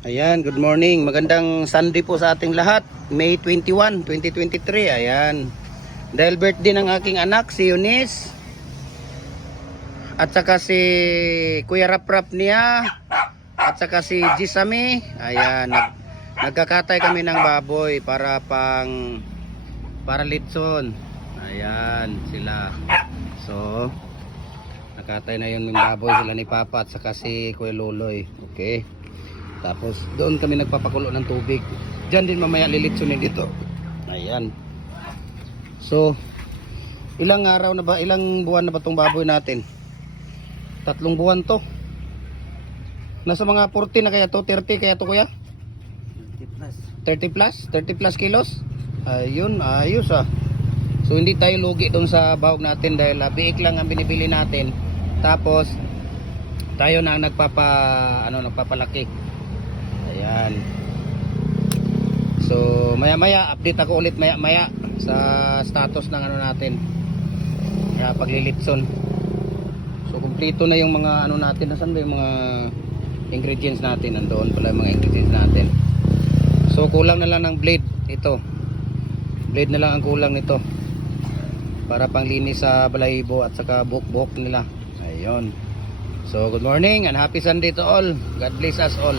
Ayan, good morning. Magandang Sunday po sa ating lahat. May 21, 2023. Ayan. Dahil birthday ng aking anak, si Eunice. At saka si Kuya Raprap niya. At saka si Jisami. Ayan, nagkakatay kami ng baboy para litson. Ayan, sila. So, nakatay na yun yung baboy sila ni Papa at saka si Kuya Loloy. Okay. Tapos doon kami nagpapakulo ng tubig. Diyan din mamaya lilitsunin dito. Ayan. So, ilang araw na ba, ilang buwan na ba tong baboy natin? 3 buwan to. Nasa mga 40 na kaya to, 30 kaya to kuya? 30 plus? 30 plus kilos? Ayun, ayos ah. So hindi tayo lugi doon sa bahog natin dahil biik lang ang binibili natin. Tapos tayo na ang nagpapalaki. Ayan. So maya update ako ulit maya sa status ng natin. Kaya paglilitson. So kumpleto na yung mga natin. Nasaan ba yung mga ingredients natin? Nandoon pala yung mga ingredients natin. So kulang na lang ng blade ito. Blade na lang ang kulang nito. Para panglinis sa balahibo at saka buhok nila. Ayun. So good morning and happy Sunday to all. God bless us all.